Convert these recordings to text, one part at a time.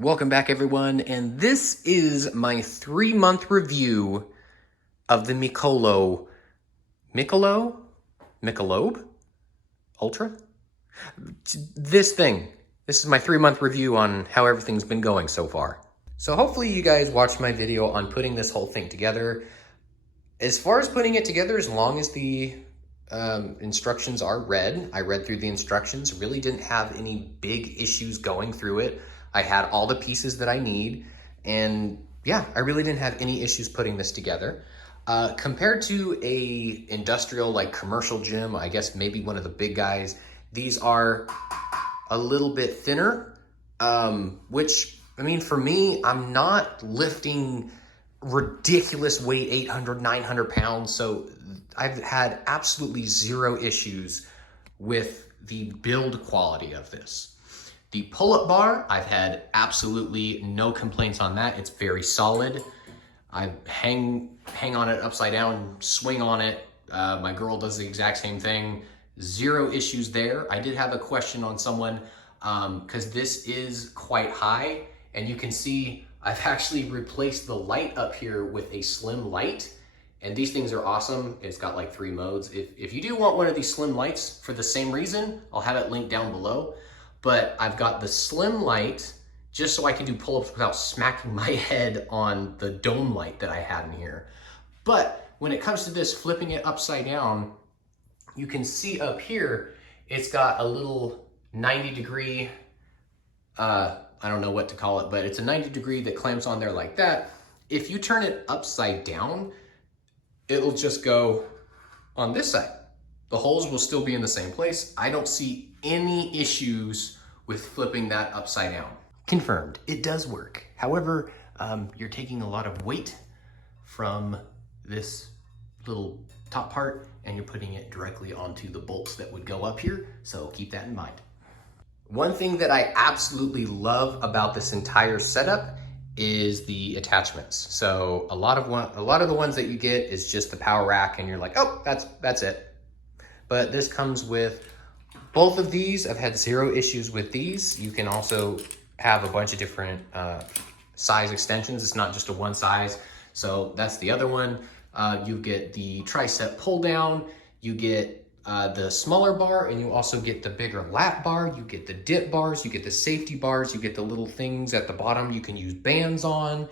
Welcome back, everyone, and this is my 3-month review of the Mikolo Ultra? This is my 3-month review on how everything's been going so far. So hopefully you guys watched my video on putting this whole thing together. As far as putting it together, as long as the instructions are read, I read through the instructions, really didn't have any big issues going through it. I had all the pieces that I need, and yeah, I really didn't have any issues putting this together. Compared to a industrial, like commercial gym, I guess maybe one of the big guys, these are a little bit thinner, which, I mean, for me, I'm not lifting ridiculous weight, 800, 900 pounds, so I've had absolutely zero issues with the build quality of this. The pull-up bar, I've had absolutely no complaints on that. It's very solid. I hang on it upside down, swing on it. My girl does the exact same thing. Zero issues there. I did have a question on someone, because this is quite high, and you can see I've actually replaced the light up here with a slim light, and these things are awesome. It's got like 3 modes. If you do want one of these slim lights for the same reason, I'll have it linked down below. But I've got the slim light just so I can do pull-ups without smacking my head on the dome light that I had in here. But when it comes to this, flipping it upside down, you can see up here, it's got a little 90-degree, I don't know what to call it, but it's a 90-degree that clamps on there like that. If you turn it upside down, it'll just go on this side. The holes will still be in the same place. I don't see any issues with flipping that upside down. Confirmed, it does work. However, you're taking a lot of weight from this little top part and you're putting it directly onto the bolts that would go up here, so keep that in mind. One thing that I absolutely love about this entire setup is the attachments. So a lot of the ones that you get is just the power rack and you're like, oh, that's it. But this comes with both of these. I've had zero issues with these. You can also have a bunch of different size extensions. It's not just a one size. So that's the other one. You get the tricep pull down. You get the smaller bar, and you also get the bigger lat bar. You get the dip bars. You get the safety bars. You get the little things at the bottom you can use bands on.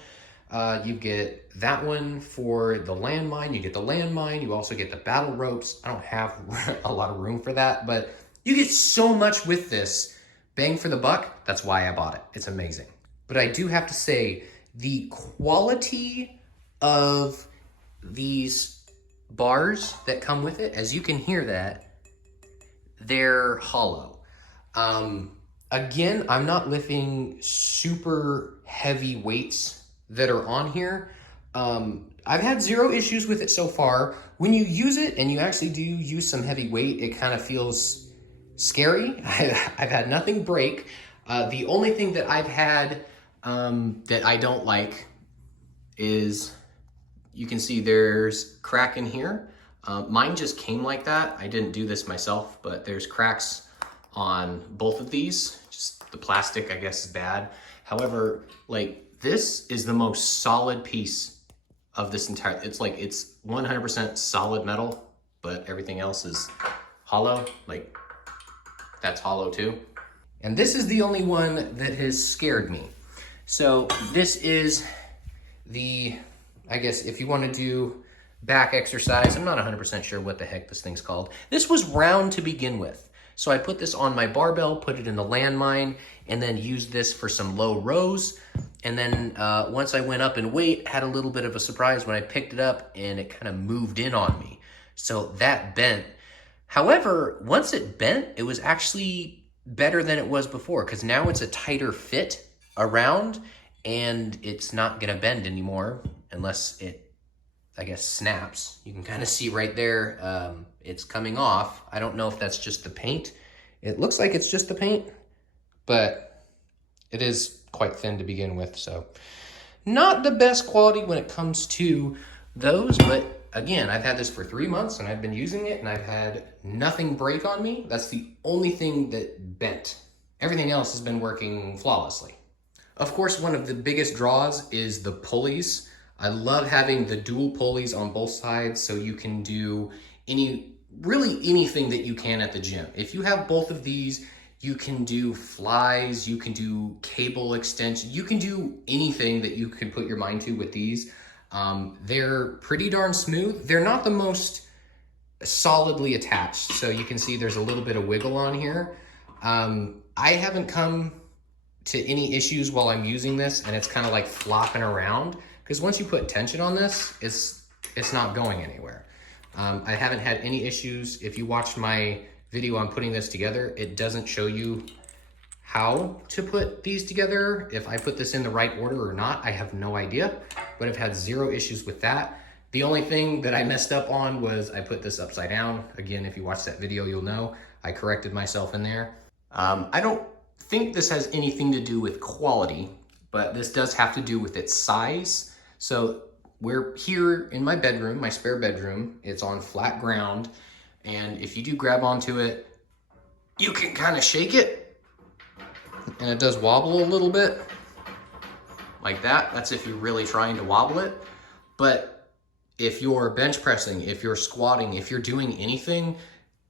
You get that one for the landmine. You get the landmine. You also get the battle ropes. I don't have a lot of room for that, but you get so much with this. Bang for the buck. That's why I bought it. It's amazing. But I do have to say, the quality of these bars that come with it, as you can hear that, they're hollow. Again, I'm not lifting super heavy weights that are on here. I've had zero issues with it so far. When you use it and you actually do use some heavy weight, it kind of feels scary. I've had nothing break. The only thing that I've had that I don't like is, you can see there's crack in here. Mine just came like that. I didn't do this myself, but there's cracks on both of these. Just the plastic, I guess, is bad. However, like, this is the most solid piece of this entire, it's 100% solid metal, but everything else is hollow. Like, that's hollow too. And this is the only one that has scared me. So this is the, I guess if you want to do back exercise, I'm not 100% sure what the heck this thing's called. This was round to begin with. So I put this on my barbell, put it in the landmine, and then used this for some low rows. And then once I went up in weight, had a little bit of a surprise when I picked it up and it kind of moved in on me. So that bent. However, once it bent, it was actually better than it was before, because now it's a tighter fit around and it's not gonna bend anymore unless it, I guess, snaps. You can kind of see right there, it's coming off. I don't know if that's just the paint. It looks like it's just the paint, but it is quite thin to begin with, so not the best quality when it comes to those. But again, I've had this for 3 months and I've been using it and I've had nothing break on me. That's the only thing that bent. Everything else has been working flawlessly. Of course, one of the biggest draws is the pulleys. I love having the dual pulleys on both sides so you can do really anything that you can at the gym. If you have both of these, you can do flies, you can do cable extension, you can do anything that you can put your mind to with these. They're pretty darn smooth. They're not the most solidly attached, so you can see there's a little bit of wiggle on here. I haven't come to any issues while I'm using this, and it's kind of like flopping around, because once you put tension on this, it's not going anywhere. I haven't had any issues. If you watched my video on putting this together, it doesn't show you how to put these together. If I put this in the right order or not, I have no idea, but I've had zero issues with that. The only thing that I messed up on was I put this upside down. Again, if you watch that video, you'll know I corrected myself in there. I don't think this has anything to do with quality, but this does have to do with its size. So we're here in my bedroom, my spare bedroom. It's on flat ground. And if you do grab onto it, you can kind of shake it. And it does wobble a little bit like that. That's if you're really trying to wobble it. But if you're bench pressing, if you're squatting, if you're doing anything,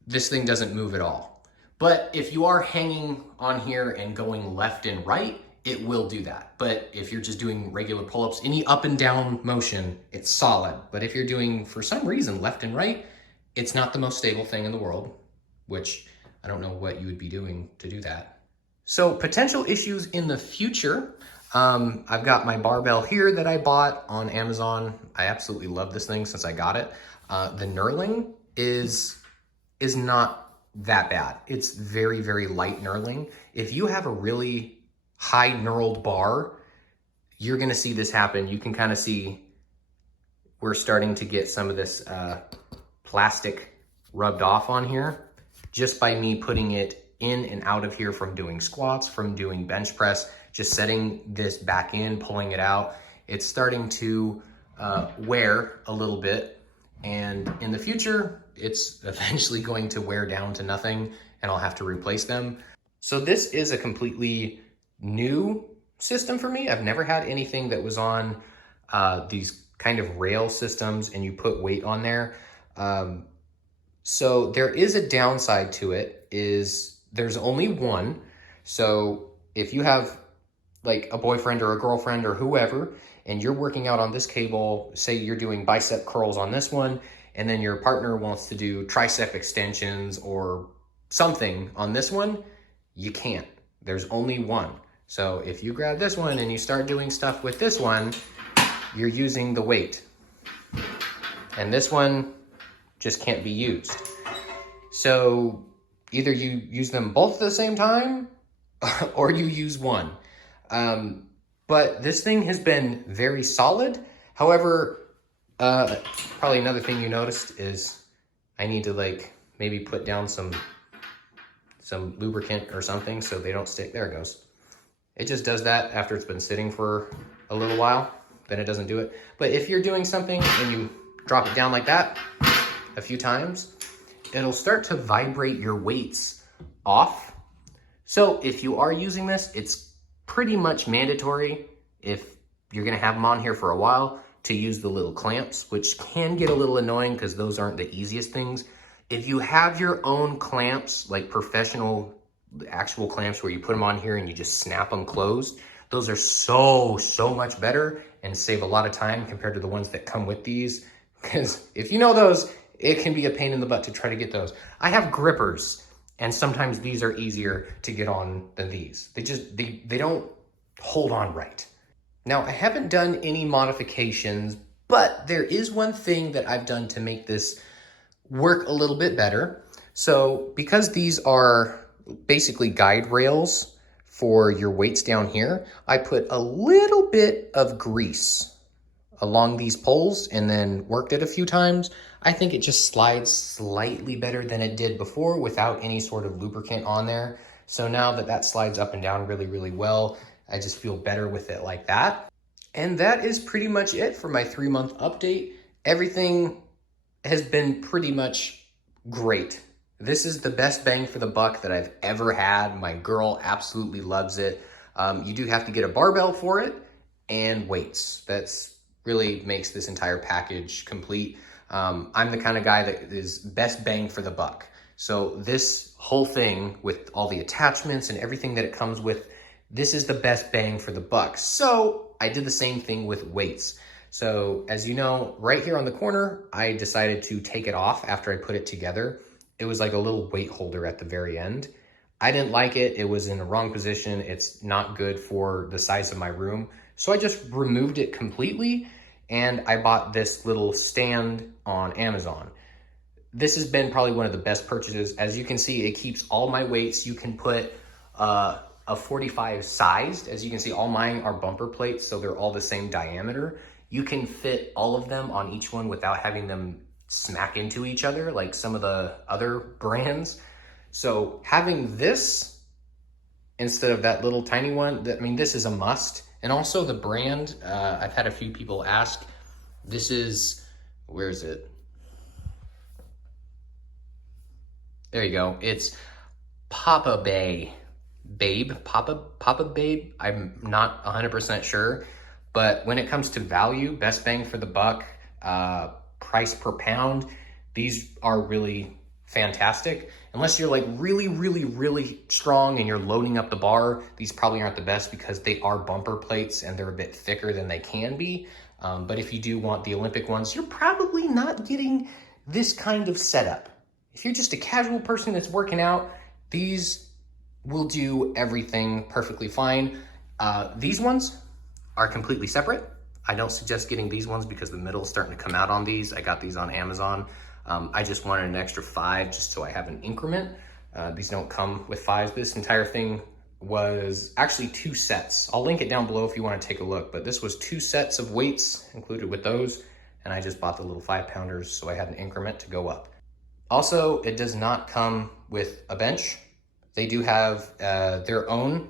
this thing doesn't move at all. But if you are hanging on here and going left and right, it will do that. But if you're just doing regular pull-ups, any up and down motion, it's solid. But if you're doing, for some reason, left and right, it's not the most stable thing in the world, which I don't know what you would be doing to do that. So potential issues in the future. I've got my barbell here that I bought on Amazon. I absolutely love this thing since I got it. The knurling is not that bad. It's very, very light knurling. If you have a really high knurled bar, you're gonna see this happen. You can kind of see we're starting to get some of this plastic rubbed off on here just by me putting it in and out of here from doing squats, from doing bench press, just setting this back in, pulling it out. It's starting to wear a little bit, and in the future, it's eventually going to wear down to nothing and I'll have to replace them. So this is a completely new system for me. I've never had anything that was on these kind of rail systems and you put weight on there. So there is a downside to it, is there's only one. So if you have like a boyfriend or a girlfriend or whoever, and you're working out on this cable, say you're doing bicep curls on this one, and then your partner wants to do tricep extensions or something on this one, you can't. There's only one. So if you grab this one and you start doing stuff with this one, you're using the weight. And this one just can't be used. So either you use them both at the same time or you use one. But this thing has been very solid. However, probably another thing you noticed is I need to like maybe put down some lubricant or something so they don't stick. There it goes. It just does that after it's been sitting for a little while, then it doesn't do it. But if you're doing something and you drop it down like that a few times, it'll start to vibrate your weights off. So if you are using this, it's pretty much mandatory, if you're gonna have them on here for a while, to use the little clamps, which can get a little annoying because those aren't the easiest things. If you have your own clamps, like professional actual clamps where you put them on here and you just snap them closed, those are so much better and save a lot of time compared to the ones that come with these. Because if you know those, it can be a pain in the butt to try to get those. I have grippers, and sometimes these are easier to get on than these. They don't hold on right. Now, I haven't done any modifications, but there is one thing that I've done to make this work a little bit better. So because these are basically guide rails for your weights down here, I put a little bit of grease along these poles and then worked it a few times. I think it just slides slightly better than it did before without any sort of lubricant on there. So now that slides up and down really well, I just feel better with it like that. And that is pretty much it for my 3-month update. Everything has been pretty much great. This is the best bang for the buck that I've ever had. My girl absolutely loves it. You do have to get a barbell for it and weights. That's really makes this entire package complete. I'm the kind of guy that is best bang for the buck. So this whole thing with all the attachments and everything that it comes with, this is the best bang for the buck. So I did the same thing with weights. So as you know, right here on the corner, I decided to take it off after I put it together. It was like a little weight holder at the very end. I didn't like it. It was in the wrong position. It's not good for the size of my room. So I just removed it completely, and I bought this little stand on Amazon. This has been probably one of the best purchases. As you can see, it keeps all my weights. You can put a 45 sized. As you can see, all mine are bumper plates, so they're all the same diameter. You can fit all of them on each one without having them smack into each other like some of the other brands. So having this instead of that little tiny one, I mean, this is a must. And also the brand, I've had a few people ask, this is, where is it? There you go. It's Papa Babe. Papa Babe. I'm not 100% sure. But when it comes to value, best bang for the buck, price per pound, these are really fantastic. Unless you're like really strong and you're loading up the bar, these probably aren't the best because they are bumper plates and they're a bit thicker than they can be. But if you do want the Olympic ones, you're probably not getting this kind of setup. If you're just a casual person that's working out, these will do everything perfectly fine. These ones are completely separate. I don't suggest getting these ones because the middle is starting to come out on these. I got these on Amazon. I just wanted an extra 5 just so I have an increment. These don't come with 5s. This entire thing was actually 2 sets. I'll link it down below if you want to take a look, but this was 2 sets of weights included with those, and I just bought the little 5-pounders so I had an increment to go up. Also, it does not come with a bench. They do have their own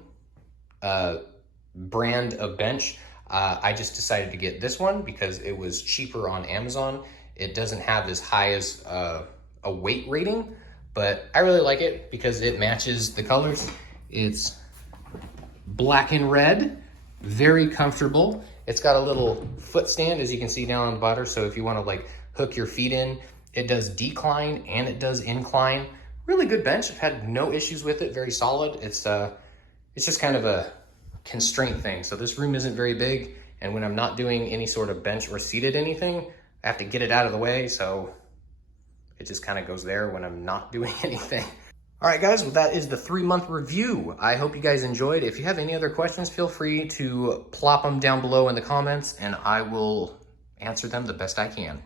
brand of bench. I just decided to get this one because it was cheaper on Amazon. It doesn't have as high as a weight rating, but I really like it because it matches the colors. It's black and red, very comfortable. It's got a little foot stand, as you can see down on the bottom, so if you want to like hook your feet in, it does decline and it does incline. Really good bench. I've had no issues with it. Very solid. It's just kind of a constraint thing. So this room isn't very big, and when I'm not doing any sort of bench or seated anything, I have to get it out of the way, so it just kind of goes there when I'm not doing anything. All right, guys, well, that is the 3-month review. I hope you guys enjoyed. If you have any other questions, feel free to plop them down below in the comments, and I will answer them the best I can.